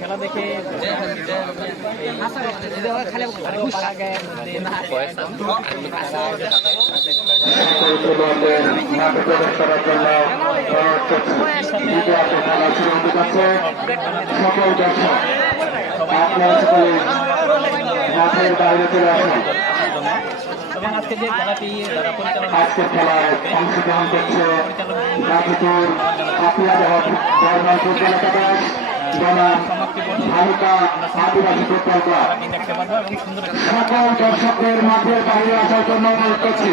খেলা দেখে সকল দর্শক আপনারা সকলে মাঠের বাইরে চলে আসুন। আজকে যে খেলাটি আজকের খেলায় অংশগ্রহণ করছে গাজীপুর কাপিয়াদহ বর্মা ফুটবল একাদশ বনাম ভালুকা আদিবাসী ফুটবল ক্লাব। সকল দর্শকদের মাঠের বাইরে আসার জন্য অনুরোধ করছি।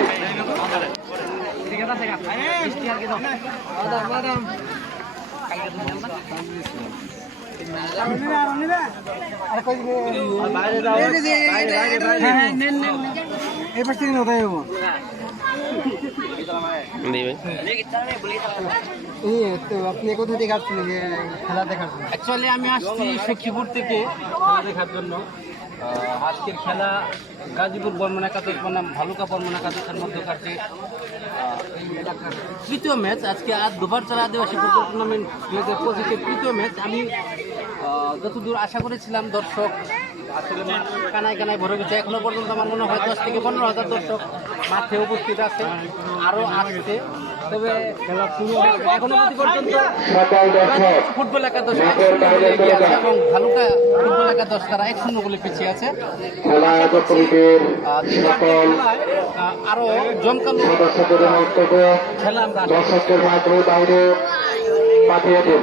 আপনি কোথা থেকে আসছেন খেলা দেখার জন্য? অ্যাকচুয়ালি আমি আসছি সখীপুর থেকে খেলা দেখার জন্য। আজকের খেলা গাজীপুর বর্মন একাদশ বনাম ভালুকা বর্মন একাদশের মধ্যকার যে তৃতীয় ম্যাচ। আজকে আর দুবার চারা আদিবাসী ফুটবল টুর্নামেন্ট 2025-এর তৃতীয় ম্যাচ। আমি যতদূর আশা করেছিলাম দর্শক আসলে কানায় কানায় ভরে গেছে। এখনো পর্যন্ত আমার মনে হয় 10 থেকে 15,000 দর্শক মাঠে উপস্থিত আছে, আরও আসছে। তবে এখনো পর্যন্ত ফুটবল একাদশ এগিয়ে আছে এবং ভালুকা ফুটবল একাদশ তারা 1-0 গোলে পিছিয়ে আছে। আরো জমকালো খেলা আমরা দর্শকদের মাধ্যমে বাইরে পাঠিয়ে দিন।